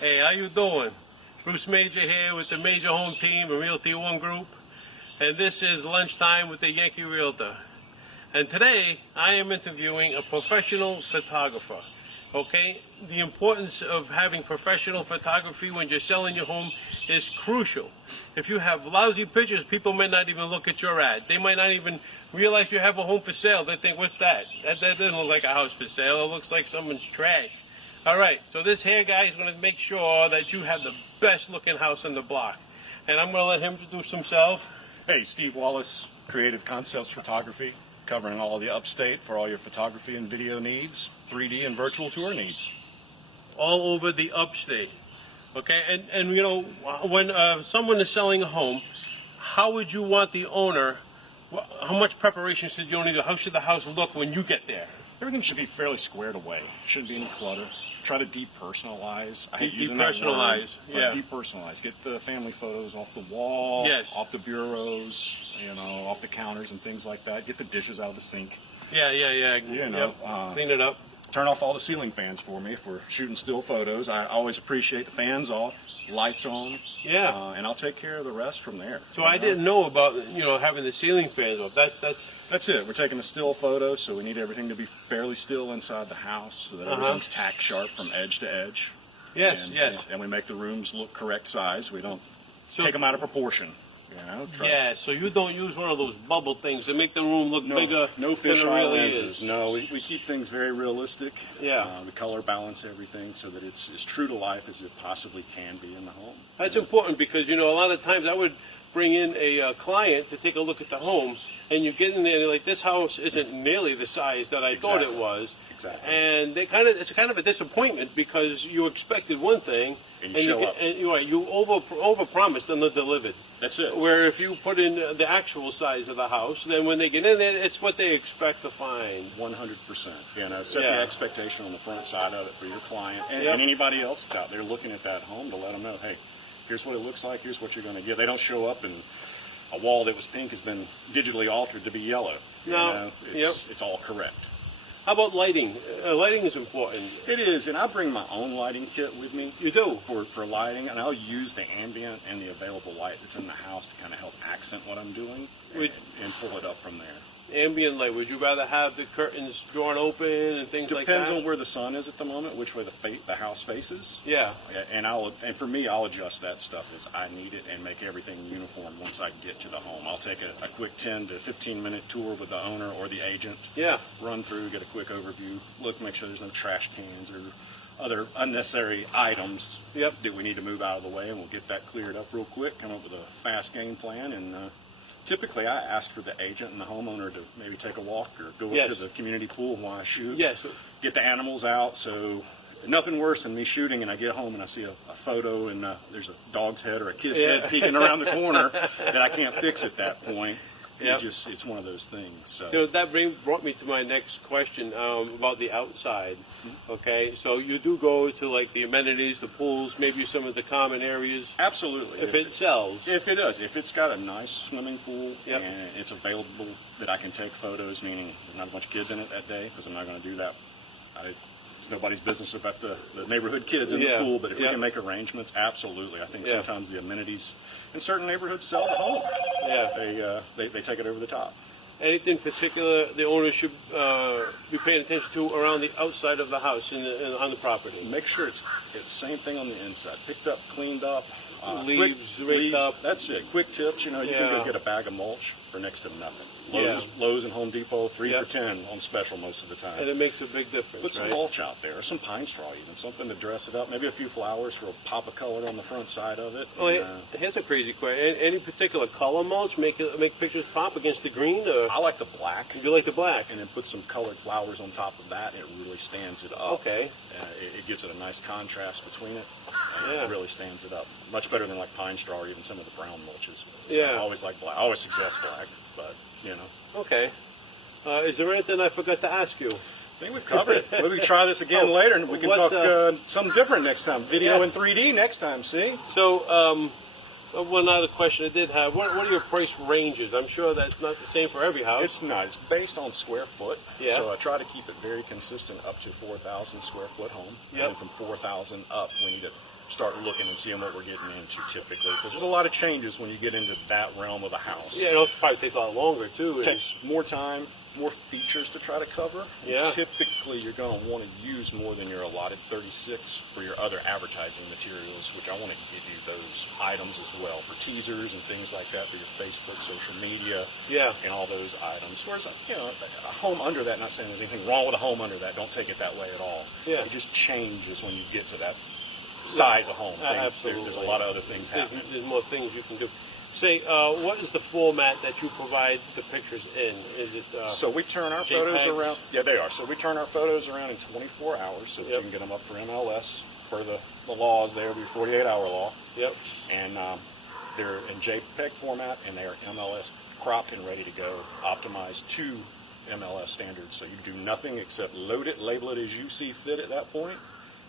Hey, how you doing? Bruce Major here with the Major Home Team and Realty One Group. And this is Lunchtime with the Yankee Realtor. And today, I am interviewing a professional photographer. Okay? The importance of having professional photography when you're selling your home is crucial. If you have lousy pictures, people might not even look at your ad. They might not even realize you have a home for sale. They think, what's that? That doesn't look like a house for sale. It looks like someone's trash. All right, so this here guy is going to make sure that you have the best looking house on the block. And I'm going to let him introduce himself. Hey, Steve Wallace, Creative Concepts Photography, covering all the upstate for all your photography and video needs, 3D and virtual tour needs. All over the upstate. Okay, and you know, when someone is selling a home, how would you want the owner, how much preparation should the owner do? How should the house look when you get there? Everything should be fairly squared away. Shouldn't be any clutter. Try to depersonalize. I hate using Depersonalize, that word, yeah. but depersonalize. Get the family photos off the wall, Yes. off the bureaus, you know, off the counters and things like that. Get the dishes out of the sink. Yeah. You know, Yep. Clean it up. Turn off all the ceiling fans for me if we're shooting still photos. I always appreciate the fans off, lights on. Yeah. And I'll take care of the rest from there. So I didn't know about, you know, having the ceiling fans up. That's it. We're taking a still photo, so we need everything to be fairly still inside the house so that everything's tack sharp from edge to edge. Yes, and, yes. And we make the rooms look correct size. We don't So- take them out of proportion. You know. Yeah, so you don't use one of those bubble things to make the room look bigger No than it fisheye really lenses. is. No, we keep things very realistic. Yeah. We color balance everything so that it's as true to life as it possibly can be in the home. That's important because, you know, a lot of times I would bring in a client to take a look at the home, and you get in there and you're like, this house isn't nearly the size that I thought it Exactly. was. Exactly. And it's kind of a disappointment because you expected one thing, And you show up. and you over promised and delivered. That's it. Where if you put in the actual size of the house, then when they get in there, it's what they expect to find. 100%. You know, set Yeah. the expectation on the front side of it for your client and, Yep. and anybody else that's out there looking at that home to let them know, hey, here's what it looks like, here's what you're going to get. They don't show up and a wall that was pink has been digitally altered to be yellow. You No. know, Yep. it's all correct. How about lighting? Lighting is important. It is, and I bring my own lighting kit with me. You do? For lighting, and I'll use the ambient and the available light that's in the house to kind of help accent what I'm doing and pull it up from there. Ambient light, would you rather have the curtains drawn open and things like that? Depends on where the sun is at the moment, which way the house faces. Yeah. And for me, I'll adjust that stuff as I need it and make everything uniform once I get to the home. I'll take a quick 10 to 15 minute tour with the owner or the agent. Yeah. Run through, get a quick overview, look, make sure there's no trash cans or other unnecessary items Yep. that we need to move out of the way, and we'll get that cleared up real quick, come up with a fast game plan, and typically I ask for the agent and the homeowner to maybe take a walk or go Yes. up to the community pool while I shoot. Yes. Get the animals out, so nothing worse than me shooting and I get home and I see a photo and there's a dog's head or a kid's head peeking around the corner that I can't fix at that point. Yep. It's one of those things. So. You know, that brought me to my next question about the outside. Okay, so you do go to like the amenities, the pools, maybe some of the common areas. Absolutely. If it sells. If it does, if it's got a nice swimming pool Yep. and it's available that I can take photos, meaning there's not a bunch of kids in it that day, because I'm not going to do that. It's nobody's business about the neighborhood kids in Yeah. the pool, but if we Yep. can make arrangements, absolutely. I think Yeah. sometimes the amenities in certain neighborhoods sell the home. Yeah. They take it over the top. Anything particular the owner should be paying attention to around the outside of the house on the property? Make sure it's the same thing on the inside. Picked up, cleaned up. Leaves raked up. That's it. Quick tips. You know, you can Yeah. go get a bag of mulch for next to nothing. Yeah. Lowe's and Home Depot, 3 Yep. for $10 on special most of the time. And it makes a big difference, Put some right? mulch out there, or some pine straw even, something to dress it up. Maybe a few flowers for a pop of color on the front side of it. Oh, And, here's a crazy question. Any particular color mulch make pictures pop against the green, or I like the black, do you like the black? and then put some colored flowers on top of that. It really stands it up. Okay. It gives it a nice contrast between it, and Yeah. it really stands it up. Much better than like pine straw or even some of the brown mulches. So Yeah. I always like black. I always suggest black, but you know. Okay. Is there anything I forgot to ask you? I think we've covered it. Maybe we can try this again later, and we can what, talk something different next time. Video Yeah. in 3D next time. See? So, one other question I did have: what are your price ranges? I'm sure that's not the same for every house. It's not. It's based on square foot. Yeah. So I try to keep it very consistent up to 4,000 square foot home. Yep. And then from 4,000 up, we need it start looking and seeing what we're getting into typically. Because there's a lot of changes when you get into that realm of a house. Yeah, it'll probably take a lot longer too. It takes more time, more features to try to cover. Yeah. Typically, you're going to want to use more than your allotted 36 for your other advertising materials, which I want to give you those items as well for teasers and things like that for your Facebook, social media, Yeah. and all those items. Whereas, you know, a home under that, not saying there's anything wrong with a home under that. Don't take it that way at all. Yeah. It just changes when you get to that size of home. Absolutely. There's a lot of other things happening. There's more things you can do. Say, what is the format that you provide the pictures in? Is it So we turn our JPEG? photos around. Yeah, they are. So we turn our photos around in 24 hours, so that Yep. you can get them up for MLS per the laws there, the 48-hour law. Yep. And they're in JPEG format, and they are MLS cropped and ready to go, optimized to MLS standards. So you do nothing except load it, label it as you see fit at that point,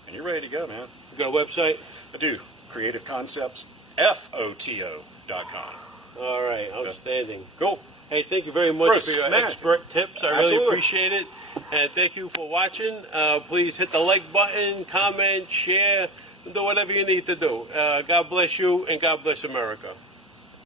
and you're ready to go, man. You got a website? I do. Creative Concepts, FOTO.com. All right. Outstanding. Cool. Hey, thank you very much Bruce, for your man. expert tips. I really Absolutely. appreciate it. And thank you for watching. Please hit the like button, comment, share, do whatever you need to do. God bless you, and God bless America.